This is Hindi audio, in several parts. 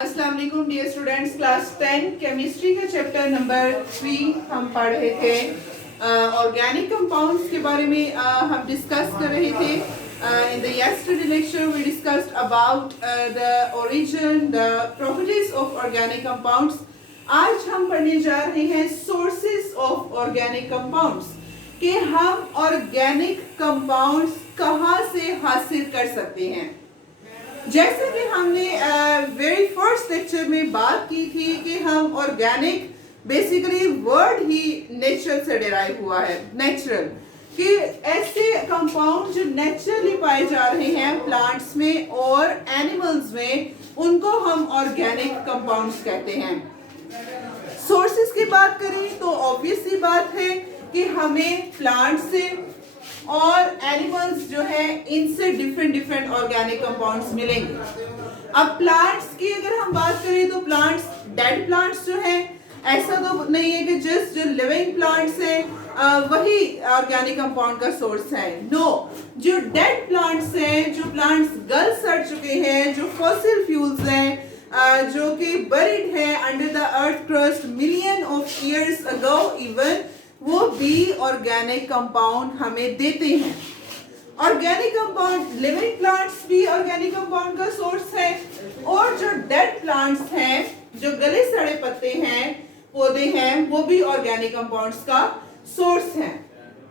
अस्सलाम वालेकुम डियर स्टूडेंट्स, क्लास 10 केमिस्ट्री का चैप्टर नंबर 3 हम पढ़ रहे थे। ऑर्गेनिक कंपाउंड्स के बारे में हम डिस्कस कर रहे थे। In the yesterday lecture we discussed about the origin, the properties of organic compounds. आज हम पढ़ने जा रहे हैं सोर्सेज ऑफ ऑर्गेनिक कंपाउंड्स, कि हम ऑर्गेनिक कंपाउंड्स कहाँ से हासिल कर सकते हैं। जैसे कि हमने वेरी फर्स्ट लेक्चर में बात की थी कि हम ऑर्गेनिक बेसिकली वर्ड ही नेचुरल से डिराइव हुआ है, नेचुरल, कि ऐसे कंपाउंड जो नेचुरली पाए जा रहे हैं प्लांट्स में और एनिमल्स में, उनको हम ऑर्गेनिक कंपाउंड्स कहते हैं। सोर्सेज की बात करें तो ऑब्वियस सी बात है कि हमें प्लांट से और एनिमल्स जो है इनसे डिफरेंट ऑर्गेनिक कंपाउंड्स मिलेंगे। अब प्लांट्स की अगर हम बात करें तो प्लांट्स, डेड प्लांट्स जो है, ऐसा तो नहीं है कि जस्ट जो लिविंग प्लांट्स हैं वही ऑर्गेनिक कंपाउंड का सोर्स है। नो, जो डेड प्लांट्स हैं, जो प्लांट्स गल सड़ चुके हैं, जो फॉसिल फ्यूल्स हैं, जो कि बरीड है under the earth crust million of years ago even, वो भी ऑर्गेनिक कंपाउंड हमें देते हैं। ऑर्गेनिक कंपाउंड, लिविंग प्लांट्स भी ऑर्गेनिक कंपाउंड का सोर्स है, और जो डेड प्लांट्स हैं, जो गले सड़े पत्ते हैं, पौधे हैं, वो भी ऑर्गेनिक कंपाउंड्स का सोर्स हैं।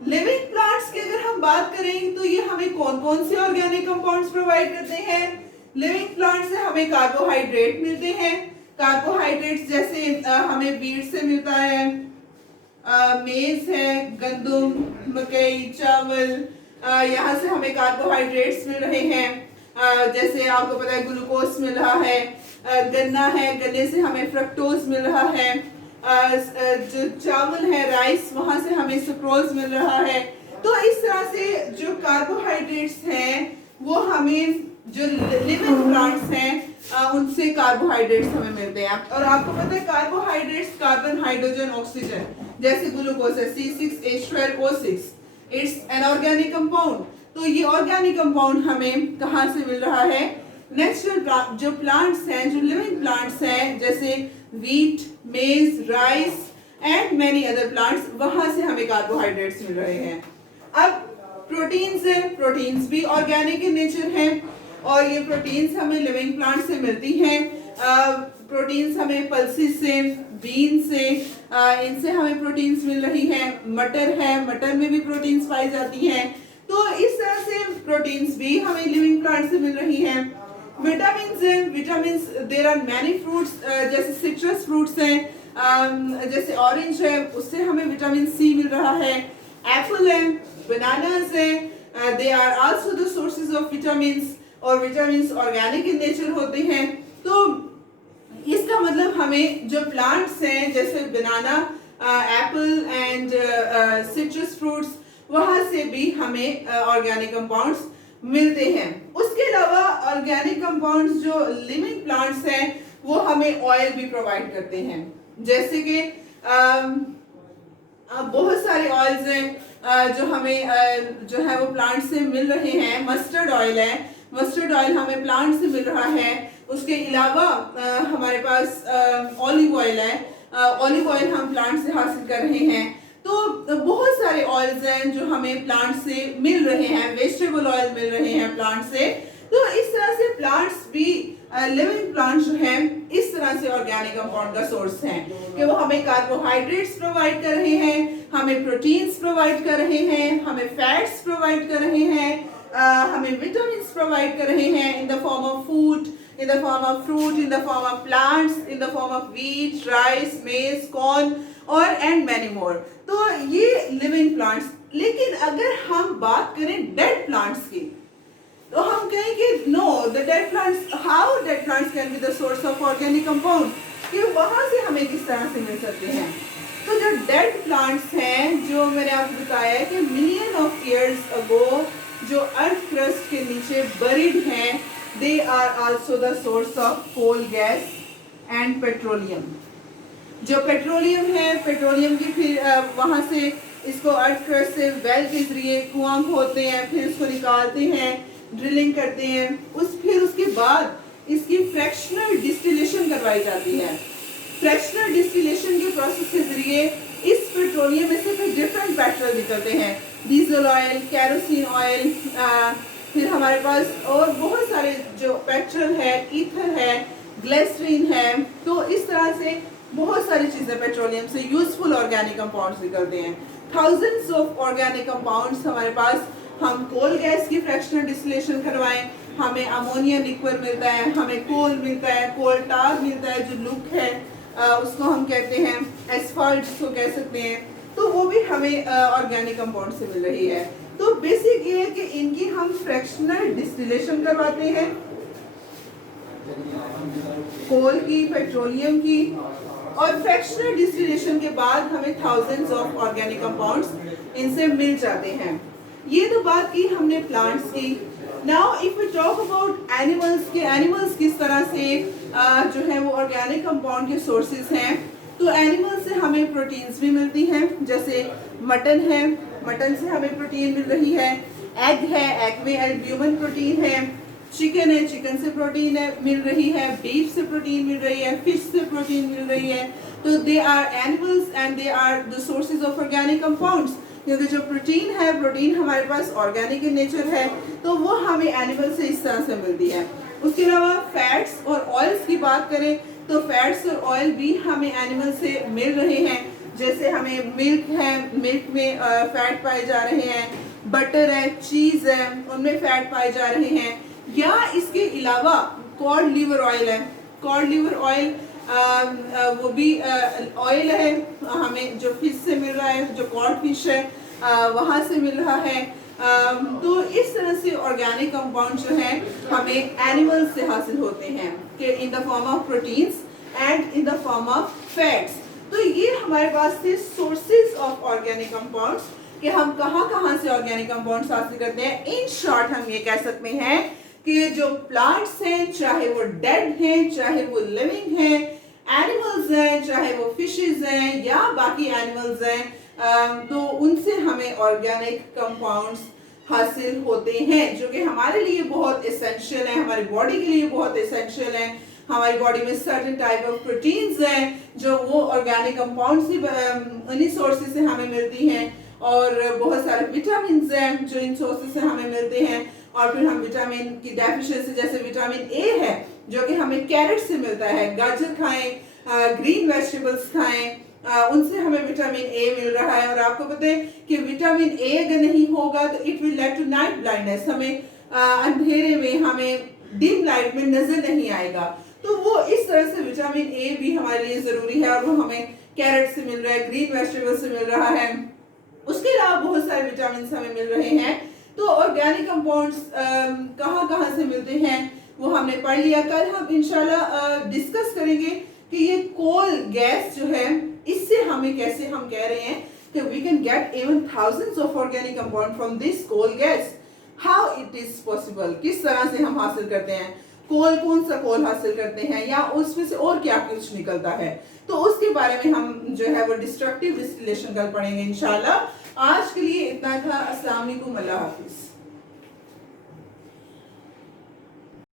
लिविंग प्लांट्स की अगर हम बात करें तो ये हमें कौन कौन से ऑर्गेनिक कंपाउंड्स प्रोवाइड करते हैं। लिविंग प्लांट से हमें कार्बोहाइड्रेट मिलते हैं। कार्बोहाइड्रेट्स जैसे हमें वीट से मिलता है, मेज है, गंदम, मकई, चावल, यहाँ से हमें कार्बोहाइड्रेट्स मिल रहे हैं। जैसे आपको पता है ग्लूकोज मिल रहा है। गन्ना है, गन्ने से हमें फ्रक्टोज मिल रहा है। जो चावल है, राइस, वहाँ से हमें सुक्रोज मिल रहा है। तो इस तरह से जो कार्बोहाइड्रेट्स हैं वो हमें, जो लिविंग प्लांट्स हैं उनसे कार्बोहाइड्रेट्स हमें मिलते हैं। और आपको पता है कार्बोहाइड्रेट्स कार्बन, हाइड्रोजन, ऑक्सीजन, जैसे ग्लूकोज है C6H12O6, it's an organic compound. तो ये ऑर्गेनिक कंपाउंड हमें कहाँ से मिल रहा है? नेचुरल जो प्लांट्स हैं, जो लिविंग प्लांट्स हैं, जैसे वीट, मेज, rice and many other plants, वहां से हमें कार्बोहाइड्रेट्स मिल रहे हैं। अब प्रोटीन्स हैं, प्रोटीन्स भी ऑर्गेनिक इन नेचर हैं, और ये प्रोटीन्स हमें लिविंग प्लांट से मिलती हैं। प्रोटीन्स हमें पल्सेस से, बीन से, इनसे हमें प्रोटीन्स मिल रही हैं। मटर है, मटर में भी प्रोटीन्स पाई जाती हैं। तो इस तरह से प्रोटीन्स भी हमें लिविंग प्लांट से मिल रही हैं। विटामिन्स हैं, vitamins there are many fruits, जैसे सिट्रस फ्रूट्स हैं, जैसे ऑरेंज है, उससे हमें विटामिन सी मिल रहा है। एप्पल है, बनानास है, they are also the sources of vitamins, और विटामिन्स ऑर्गेनिक इन नेचर होते हैं। तो इसका मतलब हमें जो प्लांट्स हैं, जैसे बनाना, एप्पल एंड सिट्रस फ्रूट्स, वहां से भी हमें ऑर्गेनिक कंपाउंड्स मिलते हैं। उसके अलावा ऑर्गेनिक कंपाउंड्स जो लिविंग प्लांट्स हैं वो हमें ऑयल भी प्रोवाइड करते हैं। जैसे कि बहुत सारे ऑयल्स हैं जो हमें जो है वो प्लांट से मिल रहे हैं। मस्टर्ड ऑयल है, मस्टर्ड ऑयल हमें प्लांट से मिल रहा है। उसके अलावा हमारे पास ऑलिव ऑयल है, ऑलिव ऑयल हम प्लांट से हासिल कर रहे हैं। तो बहुत सारे ऑयल्स हैं जो हमें प्लांट से मिल रहे हैं। वेजिटेबल ऑयल मिल रहे हैं प्लांट से। तो इस तरह से प्लांट्स भी, लिविंग प्लांट्स जो हैं, इस तरह से ऑर्गेनिक कंपाउंड का सोर्स हैं, कि वो हमें कार्बोहाइड्रेट्स प्रोवाइड कर रहे हैं, हमें प्रोटीन्स प्रोवाइड कर रहे हैं, हमें फैट्स प्रोवाइड कर रहे हैं, हमें विटामिन्स प्रोवाइड कर रहे हैं in the form of food, in the form of fruit, in the form of plants, in the form of wheat, rice, maize, corn और and many more। तो ये living plants। लेकिन अगर हम बात करें dead plants की, तो हम कहें कि no, the dead plants, how dead plants can be the source of organic compound, कि वहाँ से हमें किस तरह से मिल सकते हैं। तो जो dead plants हैं, जो मैंने आपको बताया है कि million of years ago जो अर्थ क्रस्ट के नीचे buried हैं, they are also the source of coal gas and petroleum। जो पेट्रोलियम है, पेट्रोलियम की फिर वहाँ से इसको अर्थ क्रस्ट से वेल के जरिए कुआं खोदते हैं, फिर उसको निकालते हैं, ड्रिलिंग करते हैं, फिर उसके बाद इसकी फ्रैक्शनल डिस्टिलेशन करवाई जाती है। फ्रैक्शनल डिस्टिलेशन के प्रोसेस के जरिए इस पेट्रोलियम में से फिर डिफरेंट पेट्रोल निकलते हैं, डीजल ऑयल, कैरोसिन ऑयल, फिर हमारे पास और बहुत सारे जो पेट्रोल है, ईथर है, ग्लिसरीन है। तो इस तरह से बहुत सारी चीज़ें पेट्रोलियम से यूजफुल ऑर्गेनिक कंपाउंड्स निकलते हैं। थाउजेंड्स ऑफ ऑर्गेनिक कंपाउंड्स हमारे पास, हम कोल गैस की फ्रैक्शनल डिस्टिलेशन करवाएं, हमें अमोनिया लिक्विड मिलता है, हमें कोल मिलता है, कोल टार मिलता है, जो लुक है उसको हम कहते हैं, एस्फाल्ट जिसको कह सकते हैं, तो वो भी हमें ऑर्गेनिक कंपाउंड से मिल रही है। तो बेसिक ये है कि इनकी हम फ्रैक्शनल डिस्टिलेशन करवाते हैं, कोल की, पेट्रोलियम की, और फ्रैक्शनल डिस्टिलेशन के बाद हमें थाउजेंड्स ऑफ ऑर्गेनिक कंपाउंड्स इनसे मिल जाते हैं। ये तो बात की हमने प्लांट्स की। Now if we talk about animals के, एनिमल्स किस तरह से जो है वो ऑर्गेनिक कंपाउंड के सोर्सेज हैं। तो एनिमल से हमें प्रोटीन्स भी मिलती हैं, जैसे मटन है, मटन से हमें प्रोटीन मिल रही है, एग है, एग में एल्ब्यूमिन प्रोटीन है, चिकन है, चिकन से प्रोटीन है मिल रही है, बीफ से प्रोटीन मिल रही है, फिश से प्रोटीन मिल रही है। तो they are animals and they are the sources of organic compounds, क्योंकि जो प्रोटीन है, प्रोटीन हमारे पास ऑर्गेनिक इन नेचर है, तो वो हमें एनिमल से इस तरह से मिलती है। उसके अलावा फैट्स और ऑयल्स की बात करें तो फैट्स और ऑयल भी हमें एनिमल से मिल रहे हैं, जैसे हमें मिल्क है, मिल्क में फैट पाए जा रहे हैं, बटर है, चीज़ है, उनमें फैट पाए जा रहे हैं। या इसके अलावा कॉड लिवर ऑयल है, कॉड लिवर ऑयल वो भी ऑयल है, हमें जो फिश से मिल रहा है, जो कॉड फिश है वहाँ से मिल रहा है। तो इस तरह से ऑर्गेनिक कंपाउंड जो है हमें एनिमल्स से हासिल होते हैं, कि in the form of proteins and in the form of fats. तो ये हमारे पास थे सोर्सेज ऑफ ऑर्गेनिक कंपाउंड्स, कि हम कहाँ से ऑर्गेनिक कंपाउंड्स हासिल करते हैं। इन शॉर्ट हम ये कह सकते हैं कि जो प्लांट्स हैं, चाहे वो डेड हैं, चाहे वो लिविंग हैं, एनिमल्स हैं, चाहे वो फिशेज हैं या बाकी एनिमल्स हैं, तो उनसे हमें ऑर्गेनिक कंपाउंड्स हासिल होते हैं, जो कि हमारे लिए बहुत एसेंशियल है, हमारी बॉडी के लिए बहुत एसेंशियल है। हमारी बॉडी में सर्टेन टाइप ऑफ प्रोटीन्स हैं जो वो ऑर्गेनिक कंपाउंड से, उन्हीं सोर्सेज से हमें मिलती हैं, और बहुत सारे विटामिन हैं जो इन सोर्सेज से हमें मिलते हैं। और फिर हम विटामिन की डेफिशिएंसी, जैसे विटामिन ए है जो कि हमें कैरेट से मिलता है, गाजर खाएं, ग्रीन वेजिटेबल्स खाएं, उनसे हमें विटामिन ए मिल रहा है। और आपको पता है कि विटामिन ए अगर नहीं होगा तो it will lead to night blindness, हमें अंधेरे में, हमें डिम लाइट में नजर नहीं आएगा। तो वो इस तरह से विटामिन ए भी हमारे लिए जरूरी है, और वो हमें कैरेट से मिल रहा है, ग्रीन वेजिटेबल से मिल रहा है। उसके अलावा बहुत सारे विटामिन हमें मिल रहे हैं। तो ऑर्गेनिक कंपाउंड्स कहाँ से मिलते हैं वो हमने पढ़ लिया। कल हम इंशाल्लाह डिस्कस करेंगे कि ये कोल गैस जो है, इससे हमें कैसे, हम कह रहे हैं कि we can get even thousands of organic compound from this coal gas, how it is possible, किस तरह से हम हासिल करते हैं कोल, कौन सा कोल हासिल करते हैं, या उसमें से और क्या कुछ निकलता है। तो उसके बारे में हम जो है वो डिस्ट्रक्टिव डिस्टिलेशन कल पढ़ेंगे इंशाल्लाह। आज के लिए इतना था। अस्सलाम वालेकुम, अल्लाह हाफिज।